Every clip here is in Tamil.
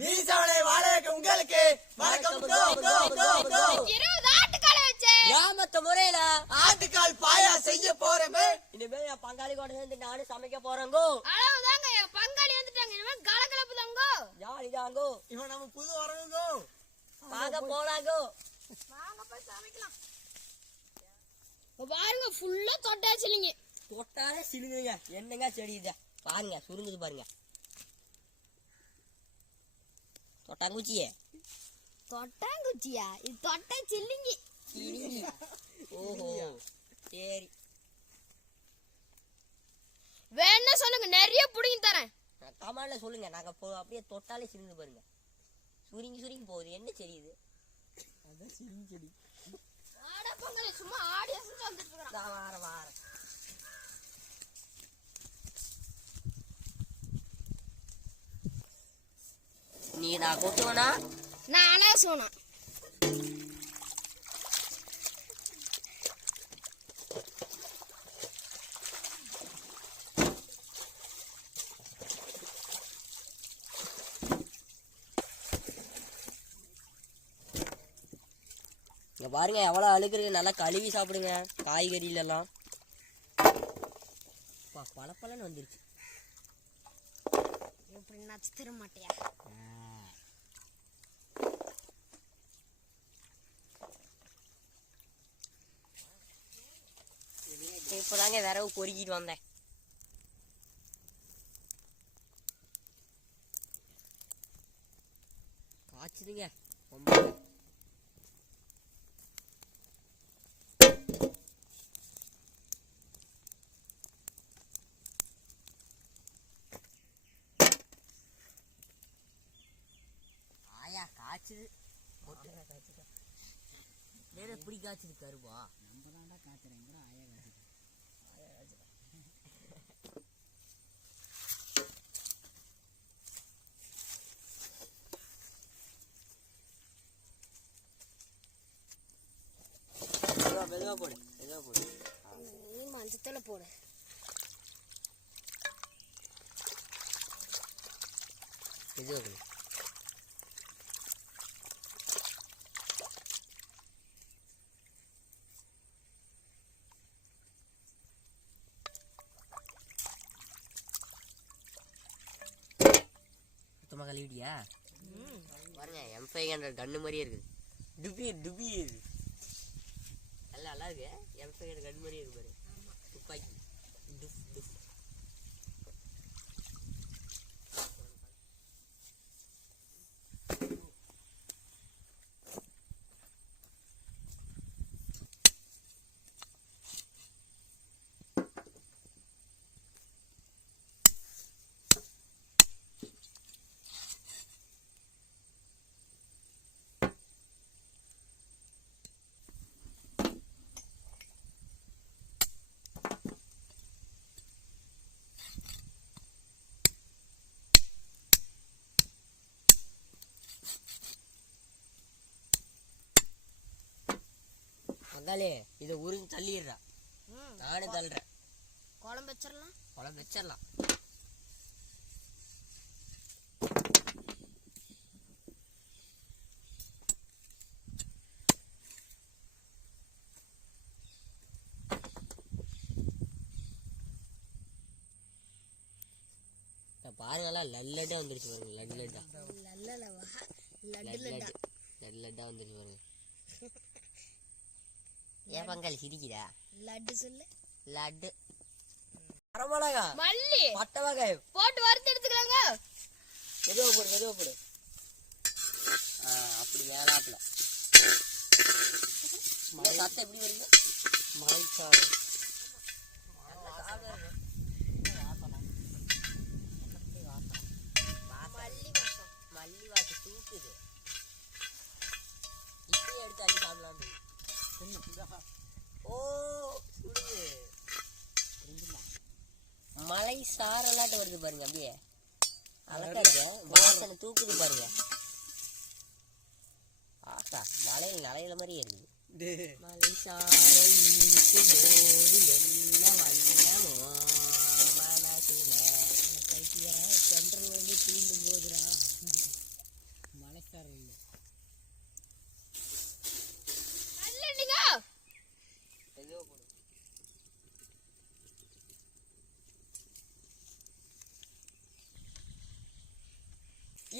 வீசவனை வாழ வைக்க உங்களுக்கு வணக்கம். கிராமத்து முறையில ஆட்டுக்கால் பாயா செய்ய போறேன். இனிமே என் பங்காளி கூட சேர்ந்து நானும் சமைக்க போறேங்கோ. அளவுதாங்க என் பங்காளி வந்துட்டாங்க. இனிமே கலகலப்பு தாங்கோ. ஜாலிதாங்கோ. இவன் நம்ம புது வரணுங்கோ. வாங்க போலாங்கோ. வாங்க போய் சமைக்கலாம். பாருங்க ஃபுல்லா தொட்டா சிலிங்க. தொட்டாலே சிலுங்குங்க. என்னங்க செடி இது பாருங்க, சுருங்குது பாருங்க. தொட்டாங்குச்சியே. தொட்டாங்குச்சியா? இது தொட்டா சில்லிங்கி. ஓஹோ சரி, வேணா சொல்லுங்க, நிறைய புடிங்கி தரேன். கமாண்ட்ல சொல்லுங்க. நாங்க அப்படியே தொட்டாலே சிலுங்குது பாருங்க. சுருங்கி சுருங்கி போகுது. என்ன செடி இது? அதான் சிலுங்கி செடி. ஆட பங்காளி சும்மா ஆடி அசைச்சு வந்துட்டு இருக்கான். நான் வாரேன். நீ நான் கொட்டுவனா? நான் அலாசுவனா? இங்க பாருங்க எவ்வளவு அழுக்குறது. நல்லா கழுவி சாப்பிடுங்க காய்கறியில எல்லாம். பழப்பழன்னு வந்துருச்சு. இப்படி நச்சு தர மாட்டியா? இப்பதாங்க விரவு பொறுக்கிட்டு வந்தேன். காய்ச்சுதுங்க ரொம்ப. ஆயா காய்ச்சுது. வேற எப்படி காய்ச்சுது கருவா? நம்ம தான்டா காய்ச்சறேன். ஆயா காய்ச்சுது. மெதுவா போடு, மெதுவா போடு. நீ மஞ்சத்தூள போடு. மெதுவா போடு. சுத்தமாக கழுவிட்டியா? பாருங்க M500 கண்ணு மாதிரியே இருக்குது. டுபீர் நல்லா இருக்கு. M500 கண்ணு மாதிரியே இருக்கு பாரு. துப்பாக்கி டுப் டுப். மகாலே இதை உருங்க தள்ளிடுறா. நானே தள்ளுறேன். குழம்பு வச்சிடலாம். குழம்பு வச்சிடலாம். பாருங்களா லல்லட்டா வந்துருச்சு பாருங்க. லல்லட்டா வந்துருச்சு பாருங்க. ஏன் பங்காளி சிரிக்கிறா? லட்டு சொல்லு. லட்டு வரமிளகா மல்லி பட்டை வகை போட்டு வறுத்து எடுத்துக்கலாங்க. மெதுவா போடு. அப்படி மேலாப்புல சத்தம் எப்படி வருது? மலைக்காடு மல்லி வாசம் தூக்குது. இப்பயே எடுத்து அள்ளி சாப்பிடலாம். ஓ சுடுது. மலை சாரலாட்ட வருது பாருங்க. அப்படியே அழகா இருக்கு. வாசனை தூக்குது பாருங்க. ஆசா மலையில் நலையில மாதிரியே இருக்குது. மலை சாரல் சென்ட்ரல் வந்து தீண்டும் போதுரா.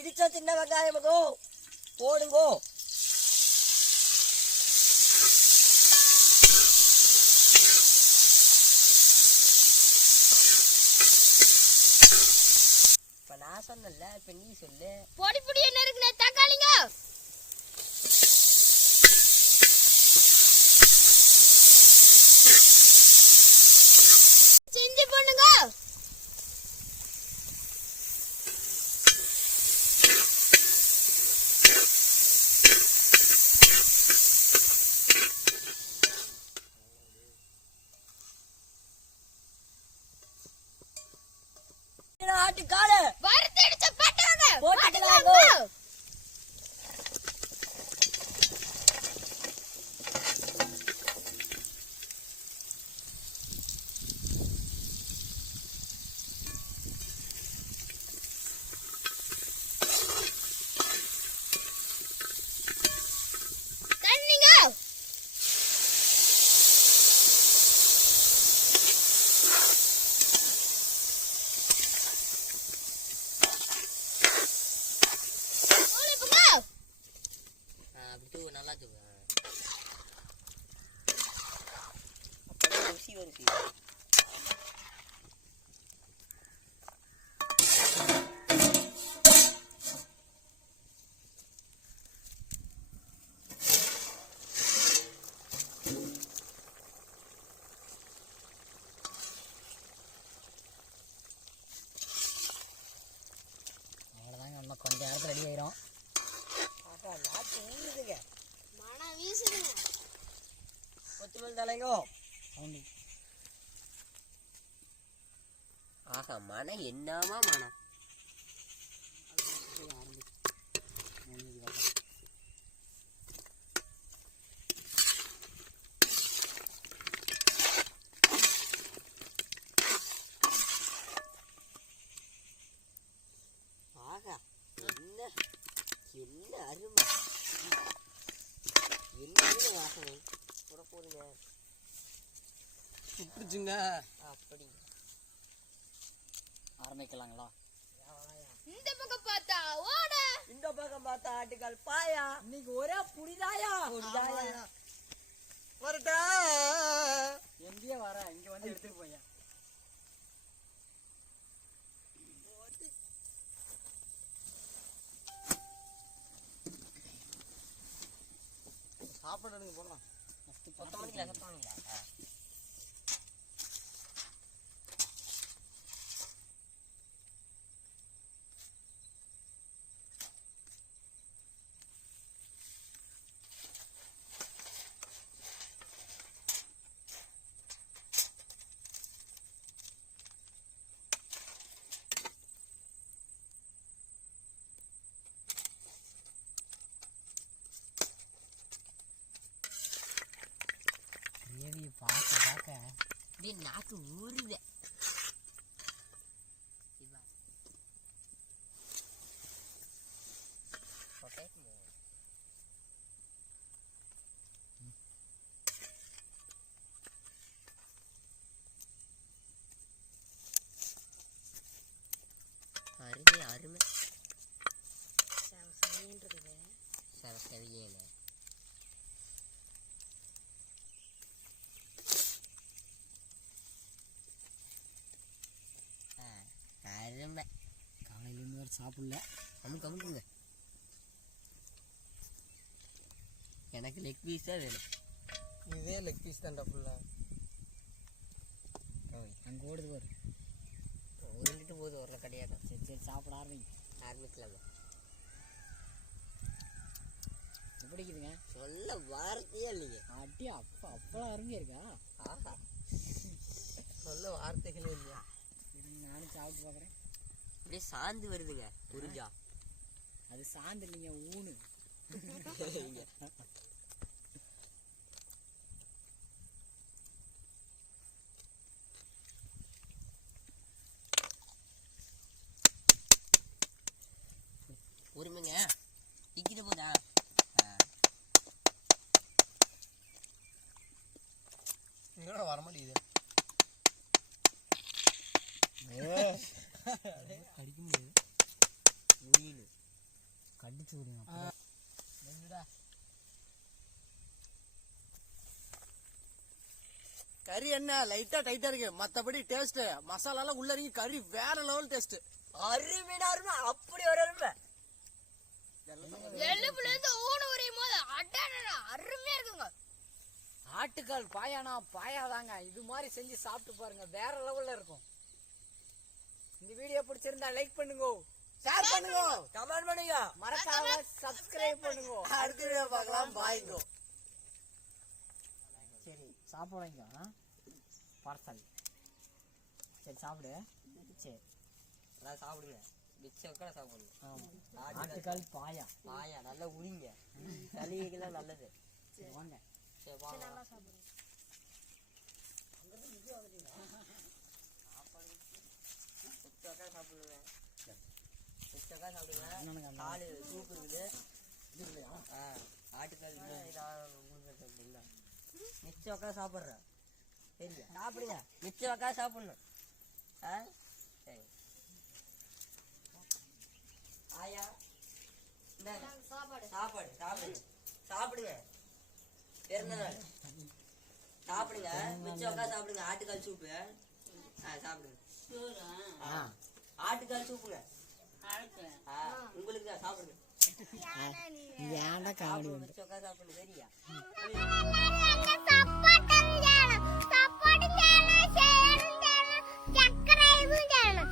இடிச்ச சின்ன வெங்காயமுங்கோ போடுங்கோ. இப்ப நான் சொன்னல, இப்ப நீ சொல்லு. பொடி பொடி என்ன இருக்குண்ணே? தக்காளிங்க செஞ்சு பண்ணுங்க. ஆட்டுக்கால வறுத்து அடிச்ச பட்டாங்க போட்டுக்கலாங்கோ. தண்ணிங்க அப்படி நல்லா தூங்க. அப்பதான் ருசி வருது. அவ்வளோதாங்க, இன்னும் கொஞ்சம் நேரத்தில் ரெடி ஆயிரும். நாட்டு ஊறுதுங்க. மனம் வீசுதுங்க. கொத்தமல்லி தலைங்கோ. சவுண்டு ஆஹா, மனம் என்னமா மனம். ஆகா, என்ன என்ன அருமை, என்ன வாசனை. கூட போடுங்க. சுட்டுச்சுங்க. அப்படி ஆரம்பிக்கலாங்களா? இந்த பக்கம் பார்த்தா ஓட, இந்த பக்கம் பார்த்தா ஆட்டுக்கால் பாயா. இன்னைக்கு ஒரே புடிதாயா. புடிதாயா. வரட்டா எங்கேயே வர, இங்க வந்து எடுத்துட்டு போய். சாப்பாடு போடலாம். கொத்தமல்லி கசப்பானுங்களா? கிரேவியை பார்க்க பார்க்க அப்படியே நாக்கு ஊறுது. அருமை அருமை. செவையேல அருமை. காலையிலேருந்து வேறு சாப்பிடல. அமுக்குங்க. எனக்கு லெக் பீஸ் தான் வேணும். இதே லெக் பீஸ் தான்டா ஃபுல்லாக. அங்கே ஓடுது பாரு. உருண்டுட்டு போகுது ஒரு கடையாக. சரி சரி, சாப்பிட ஆரம்பிக்கலாமா? எப்படிக்குதுங்க? சொல்ல வார்த்தையே இல்லைங்க. அடி அப்பெல்லாம் அருமையாக இருக்கா? ஆஹா, சொல்ல வார்த்தைகளே இல்லையா? நானும் சாப்பிட்டு பார்க்குறேன். அப்படியே சாந்து வருதுங்க புரிஞ்சா. அது சாந்து இல்லைங்க, ஊனு. உரிமைங்க டிக்கிட்டு போதா? இங்கே வர மாட்டேங்குது. அடிக்க முடியாது. கறி என்ன லைட்டா டைட்டா இருக்கு, மத்தபடி டேஸ்ட் மசாலா எல்லாம் உள்ள இறங்கி கறி வேற லெவல் டேஸ்ட். அருமையா அருமை, அப்படி ஒரு அருமை. எலும்புல இருந்து ஊன உரியும் போது அடடடா அருமையா இருக்குங்க. ஆட்டுக்கால் பாயானா பாயாதாங்க, இது மாதிரி செஞ்சு சாப்பிட்டு பாருங்க, வேற லெவல்ல இருக்கும். இந்த வீடியோ பிடிச்சிருந்தா லைக் பண்ணுங்க, ஷேர் பண்ணுங்க, கமெண்ட் பண்ணுங்க, மறக்காம சப்ஸ்கிரைப் பண்ணுங்க. அடுத்த வீடியோ பார்க்கலாம். Bye bro. சரி சாப்பிடுங்க பார்சல். சரி சாப்பிடு. சரி அதான் சாப்பிடுங்க, மிச்சம் கூட சாப்பிடணும். ஆமா, ஆட்டுக்கால் பாயா. பாயா நல்லா உரிங்க, சளிகெல்லாம் நல்லது. சரி வாங்க. சரி வாங்க. மிச்சக்கா சாப்பிடுங்க, மிச்சக்கா சாப்பிடுங்க. காலு சூப்பு இருக்குது. ஆட்டுக்கால் உங்களுக்கு மிச்சம் உட்காந்து சாப்பிட்றேன். சரிங்க, சாப்பிடுங்க, மிச்சம் உட்காந்து சாப்பிடணும். சரி ஆயா, சாப்பாடு சாப்பாடு சாப்பிடுங்க, சாப்பிடுங்க, பிறந்த நாள் சாப்பிடுங்க, மிச்சம் உட்காந்து சாப்பிடுங்க. ஆட்டுக்கால் சூப்பு சாப்பிடுங்க. ஆட்டுக்கால் சூப்புங்க, உங்களுக்கு தான் சாப்பிடுங்க. ஏன்டா காமெடி மிச்சம் உட்காந்து சாப்பிடுங்க. சரியா, சப்போர்ட் செய்யணும், சக்கரையும் செய்யணும்.